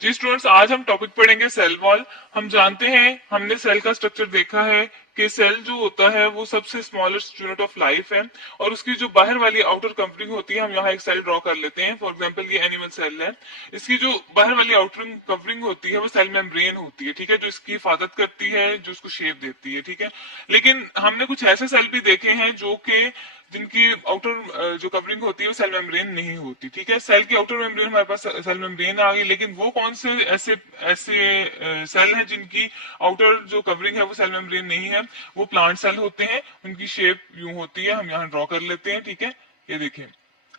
जी students, आज हम topic पढ़ेंगे सेल वॉल। हम जानते हैं, हमने सेल का स्ट्रक्चर देखा है कि सेल जो होता है वो सबसे स्मॉलेस्ट यूनिट ऑफ लाइफ है और उसकी जो बाहर वाली आउटर कवरिंग होती है, हम यहाँ एक सेल ड्रॉ कर लेते हैं। फॉर एग्जांपल ये एनिमल सेल है। इसकी जो बाहर वाली आउटर कवरिंग होती है वो सेल मेम्ब्रेन होती है, ठीक है, जो इसकी हिफाजत करती है, जो उसको शेप देती है, ठीक है। लेकिन हमने कुछ ऐसे सेल भी देखे हैं जो कि जिनकी आउटर जो कवरिंग होती है वो सेल मेम्ब्रेन नहीं होती, ठीक है। सेल की आउटर मेम्ब्रेन, हमारे पास सेल मेम्ब्रेन आ गई, लेकिन वो कौन से ऐसे ऐसे सेल हैं जिनकी आउटर जो कवरिंग है वो सेल मेम्ब्रेन नहीं है? वो प्लांट सेल होते हैं। उनकी शेप यूं होती है, हम यहाँ ड्रॉ कर लेते हैं, ठीक है। ये देखिए,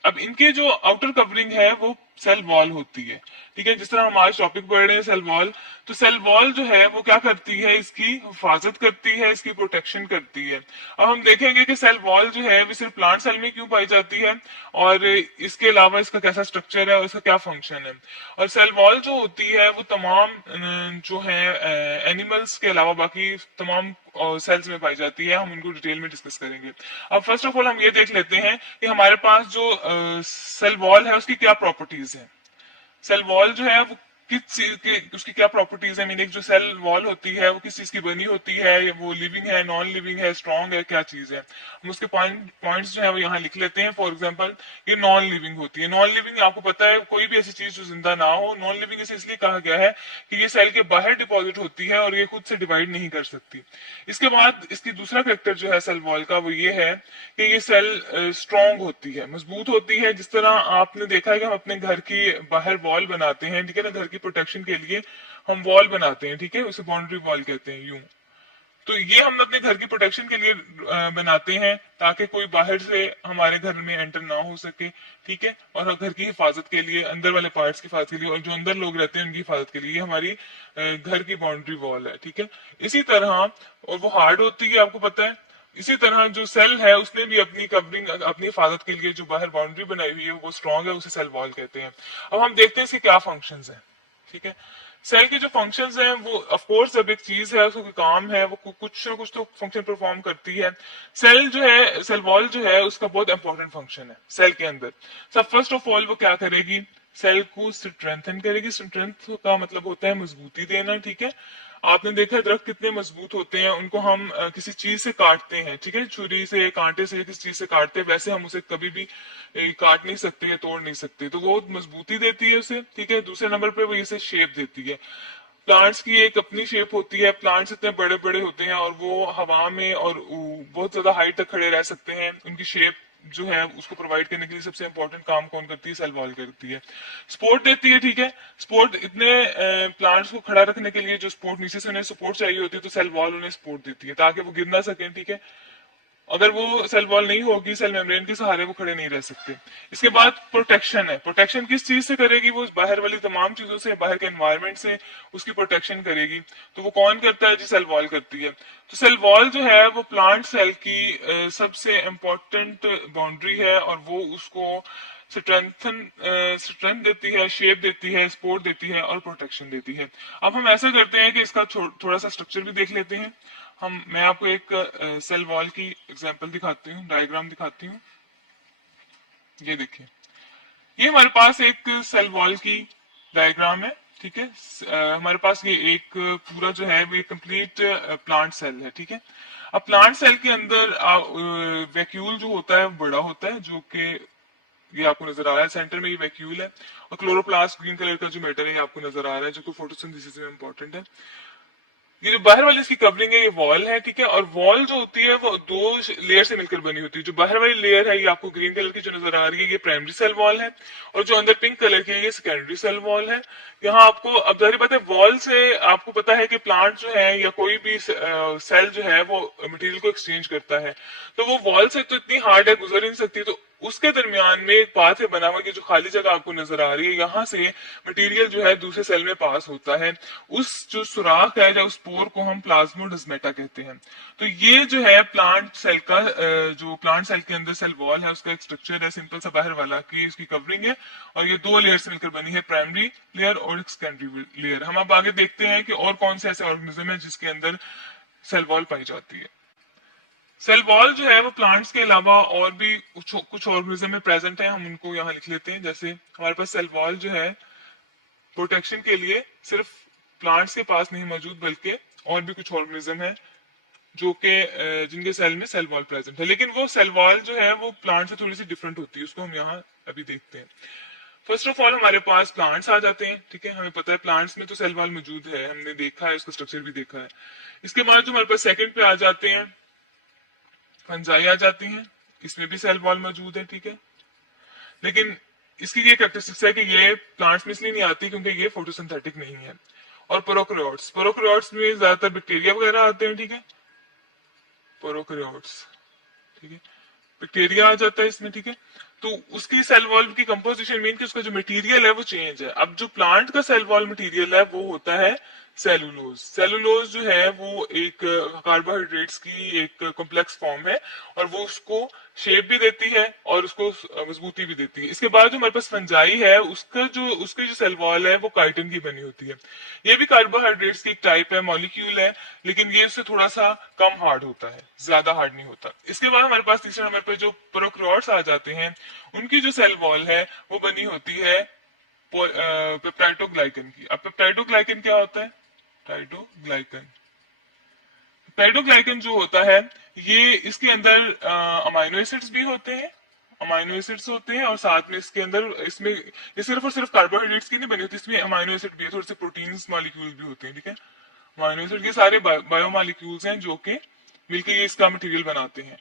अब इनके जो आउटर कवरिंग है वो सेल वॉल होती है, ठीक है। जिस तरह हम आज टॉपिक पढ़ रहे हैं सेल वॉल, तो सेल वॉल जो है वो क्या करती है? इसकी हिफाजत करती है, इसकी प्रोटेक्शन करती है। अब हम देखेंगे कि सेल वॉल जो है वो सिर्फ प्लांट सेल में क्यों पाई जाती है और इसके अलावा इसका कैसा स्ट्रक्चर है और इसका क्या फंक्शन है। और सेल वॉल जो होती है वो तमाम जो है एनिमल्स के अलावा बाकी तमाम सेल्स में पाई जाती है। हम उनको डिटेल में डिस्कस करेंगे। अब फर्स्ट ऑफ ऑल हम ये देख लेते हैं कि हमारे पास जो सेल वॉल है उसकी क्या प्रॉपर्टीज है। सेल वॉल जो है वो किस चीज की, उसकी क्या प्रॉपर्टीज है, मीन एक जो सेल वॉल होती है वो किस चीज की बनी होती है, वो लिविंग है, नॉन लिविंग है, स्ट्रॉन्ग है, क्या चीज है। हम उसके पॉइंट्स जो है वो यहाँ लिख लेते हैं। फॉर एग्जांपल ये नॉन लिविंग होती है। नॉन लिविंग आपको पता है कोई भी ऐसी चीज जो जिंदा ना हो। नॉन लिविंग इसे इसलिए कहा गया है कि ये सेल के बाहर डिपॉजिट होती है और ये खुद से डिवाइड नहीं कर सकती। इसके बाद इसकी दूसरा फैक्टर जो है सेल वॉल का वो ये है कि ये सेल स्ट्रॉन्ग होती है, मजबूत होती है। जिस तरह आपने देखा है कि हम अपने घर की बाहर वॉल बनाते हैं, ठीक है ना, घर की प्रोटेक्शन के लिए हम वॉल बनाते हैं, ठीक है, उसे बाउंड्री वॉल कहते हैं यूं। तो ये हम अपने घर की प्रोटेक्शन के लिए बनाते हैं ताकि कोई बाहर से हमारे घर में एंटर ना हो सके, ठीक है। और घर की हिफाजत के लिए, अंदर वाले पार्ट्स की हिफाजत के लिए और जो अंदर लोग रहते हैं उनकी हिफाजत के लिए ये हमारी घर की बाउंड्री वॉल है, ठीक है। इसी तरह, और वो हार्ड होती है, आपको पता है। इसी तरह जो सेल है उसने भी अपनी कवरिंग, अपनी हिफाजत के लिए जो बाहर बाउंड्री बनाई हुई है वो स्ट्रॉन्ग है, उसे सेल वॉल कहते हैं। अब हम देखते हैं इसके क्या फंक्शंस हैं, ठीक है। सेल के जो फंक्शंस हैं वो ऑफ कोर्स जब एक चीज है उसका काम है वो कुछ ना कुछ तो फंक्शन परफॉर्म करती है। सेल जो है, सेल वॉल जो है उसका बहुत इंपॉर्टेंट फंक्शन है सेल के अंदर। सब फर्स्ट ऑफ ऑल वो क्या करेगी? सेल को स्ट्रेंथन करेगी। स्ट्रेंथ का मतलब होता है मजबूती देना, ठीक है। आपने देखा दरख्त कितने मजबूत होते हैं, उनको हम किसी चीज से काटते हैं, ठीक है, छुरी से, कांटे से, किसी चीज से काटते हैं, वैसे हम उसे कभी भी काट नहीं सकते या तोड़ नहीं सकते। तो वो मजबूती देती है उसे, ठीक है। दूसरे नंबर पे वो इसे शेप देती है। प्लांट्स की एक अपनी शेप होती है। प्लांट्स इतने बड़े बड़े होते हैं और वो हवा में और बहुत ज्यादा हाइट तक खड़े रह सकते हैं। उनकी शेप जो है उसको प्रोवाइड करने के लिए सबसे इंपॉर्टेंट काम कौन करती है? सेल वॉल करती है। सपोर्ट देती है, ठीक है। सपोर्ट, इतने प्लांट्स को खड़ा रखने के लिए जो सपोर्ट, नीचे से उन्हें सपोर्ट चाहिए होती है, तो सेल वॉल उन्हें सपोर्ट देती है ताकि वो गिर ना सके, ठीक है। अगर वो सेल वॉल नहीं होगी, सेल मेम्ब्रेन के सहारे वो खड़े नहीं रह सकते। इसके बाद प्रोटेक्शन है। प्रोटेक्शन किस चीज से करेगी? वो बाहर वाली तमाम चीजों से, बाहर के एनवायरनमेंट से उसकी प्रोटेक्शन करेगी। तो वो कौन करता है? जी सेल वॉल करती है। तो सेल वॉल जो है वो प्लांट सेल की सबसे इंपॉर्टेंट बाउंड्री है और वो उसको स्ट्रेंथ देती है, शेप देती है, सपोर्ट देती है और प्रोटेक्शन देती है। अब हम ऐसा करते हैं कि इसका थोड़ा सा स्ट्रक्चर भी देख लेते हैं। मैं आपको एक सेल वॉल की एग्जांपल दिखाती हूँ, डायग्राम दिखाती हूँ। ये देखिए, ये हमारे पास एक सेल वॉल की डायग्राम है, ठीक है। हमारे पास ये एक पूरा जो है वो कंप्लीट प्लांट सेल है, ठीक है। अब प्लांट सेल के अंदर वैक्यूल जो होता है वो बड़ा होता है, जो कि ये आपको नजर आ रहा है। सेंटर में ये वैक्यूल है और क्लोरोप्लास्ट ग्रीन कलर का जो मैटर है ये आपको नजर आ रहा है, जो कि फोटोसिंथेसिस में इंपॉर्टेंट है। ये जो बाहर वाली इसकी कवरिंग है ये वॉल है, ठीक है। और वॉल जो होती है वो दो लेयर से मिलकर बनी होती है। जो बाहर वाली लेयर है ये आपको ग्रीन कलर की जो नजर आ रही है ये प्राइमरी सेल वॉल है और जो अंदर पिंक कलर की है ये सेकेंडरी सेल वॉल है। यहाँ आपको, अब जाहिर बात है, वॉल से आपको पता है कि प्लांट जो है या कोई भी सेल जो है वो मटेरियल को एक्सचेंज करता है। तो वो वॉल से तो इतनी हार्ड है, गुजर ही नहीं सकती। तो उसके दरमियान में एक पाथ है बना हुआ कि जो खाली जगह आपको नजर आ रही है, यहाँ से मटेरियल जो है दूसरे सेल में पास होता है। उस जो सुराख है या उस पोर को हम प्लाज्मोडेस्माटा कहते हैं। तो ये जो है प्लांट सेल का जो प्लांट सेल के अंदर सेल वॉल है उसका एक स्ट्रक्चर है, सिंपल सा बाहर वाला की उसकी कवरिंग है और ये दो लेयर से मिलकर बनी है, प्राइमरी लेयर और एक सेकेंडरी लेयर। हम अब आगे देखते हैं कि और कौन से ऐसे ऑर्गेनिज्म है जिसके अंदर सेल वॉल पाई जाती है। सेल वॉल जो है वो प्लांट्स के अलावा और भी कुछ ऑर्गेनिज्म में प्रेजेंट है, हम उनको यहाँ लिख लेते हैं। जैसे हमारे पास सेल वॉल जो है प्रोटेक्शन के लिए सिर्फ प्लांट्स के पास नहीं मौजूद, बल्कि और भी कुछ ऑर्गेनिज्म है जो कि जिनके सेल में सेल वॉल प्रेजेंट है। लेकिन वो सेल वॉल जो है वो प्लांट से थोड़ी सी डिफरेंट होती है, उसको हम यहाँ अभी देखते हैं। फर्स्ट ऑफ ऑल हमारे पास प्लांट्स आ जाते हैं, ठीक है। हमें पता है प्लांट्स में तो सेल वॉल मौजूद है, हमने देखा है, उसका स्ट्रक्चर भी देखा है। इसके बाद जो हमारे पास सेकंड पे आ जाते हैं, फंजाई आ जाती हैं, इसमें भी सेल वॉल मौजूद है, ठीक है। लेकिन इसकी ये कैरेक्टरिस्टिक्स है कि ये प्लांट्स में इसलिए नहीं आती क्योंकि ये फोटोसिंथेटिक नहीं है। और प्रोकैरियोट्स में ज्यादातर बैक्टीरिया वगैरह आते हैं, ठीक है, प्रोकैरियोट्स, ठीक है, बैक्टीरिया आ जाता है इसमें, ठीक है। तो उसकी सेल वॉल की कंपोजिशन मीन कि उसका जो मटेरियल है वो चेंज है। अब जो प्लांट का सेल वॉल मटेरियल है वो होता है सेलुलोज। सेलुलोज जो है वो एक कार्बोहाइड्रेट्स की एक कॉम्प्लेक्स फॉर्म है और वो उसको शेप भी देती है और उसको मजबूती भी देती है। इसके बाद जो हमारे पास फंजाई है उसकी जो सेल वॉल है वो काइटिन की बनी होती है। ये भी कार्बोहाइड्रेट्स की एक टाइप है, मॉलिक्यूल है, लेकिन ये उससे थोड़ा सा कम हार्ड होता है, ज्यादा हार्ड नहीं होता। इसके बाद हमारे पास तीसरा नंबर पर जो प्रोकैरियोट्स आ जाते हैं, उनकी जो सेल वॉल है वो बनी होती है पेप्टाइडोग्लाइकन की। अब पेप्टाइडोग्लाइकन क्या होता है? पेप्टाइडोग्लाइकन जो होता है ये इसके अंदर अमाइनो एसिड्स भी होते हैं, अमाइनो एसिड्स होते हैं, और साथ में इसके अंदर इसमें ये सिर्फ और सिर्फ कार्बोहाइड्रेट्स की नहीं बनी होती, इसमें अमाइनो एसिड भी है, थोड़े से प्रोटीन्स मॉलिक्यूल भी होते हैं, ठीक है। अमाइनो एसिड ये सारे बायो मॉलिक्यूल्स हैं जो कि मिलकर ये इसका मटेरियल बनाते हैं।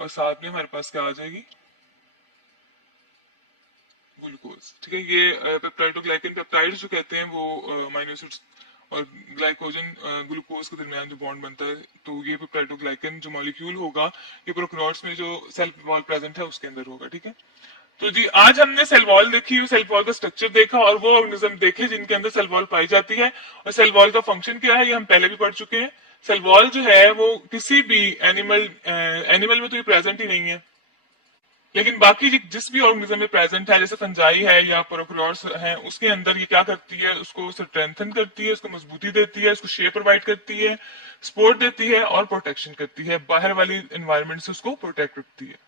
और साथ में हमारे पास क्या आ जाएगी? ग्लूकोज, ठीक है। ये पेप्टाइडोग्लाइकन, पेप्टाइड्स जो कहते हैं वो अमाइनो एसिड्स और ग्लाइकोजन ग्लूकोज के दरमियान जो बॉन्ड बनता है, तो ये पेप्टाइडोग्लाइकन जो मॉलिक्यूल होगा ये प्रोकैरियोट्स में जो सेल वॉल प्रेजेंट है उसके अंदर होगा, ठीक है। तो जी आज हमने सेल वॉल देखी, सेल वॉल का स्ट्रक्चर देखा और वो ऑर्गेनिज्म देखे जिनके अंदर सेल वॉल पाई जाती है। और सेल वॉल का फंक्शन क्या है ये हम पहले भी पढ़ चुके हैं। सेल वॉल जो है वो किसी भी एनिमल में तो ये प्रेजेंट ही नहीं है, लेकिन बाकी जिस भी ऑर्गेनिज्म में प्रेजेंट है, जैसे फंजाई है या प्रोकैरियोट्स है, उसके अंदर ये क्या करती है? उसको स्ट्रेंथन करती है, उसको मजबूती देती है, उसको शेप प्रोवाइड करती है, सपोर्ट देती है और प्रोटेक्शन करती है, बाहर वाली एनवायरनमेंट से उसको प्रोटेक्ट रखती है।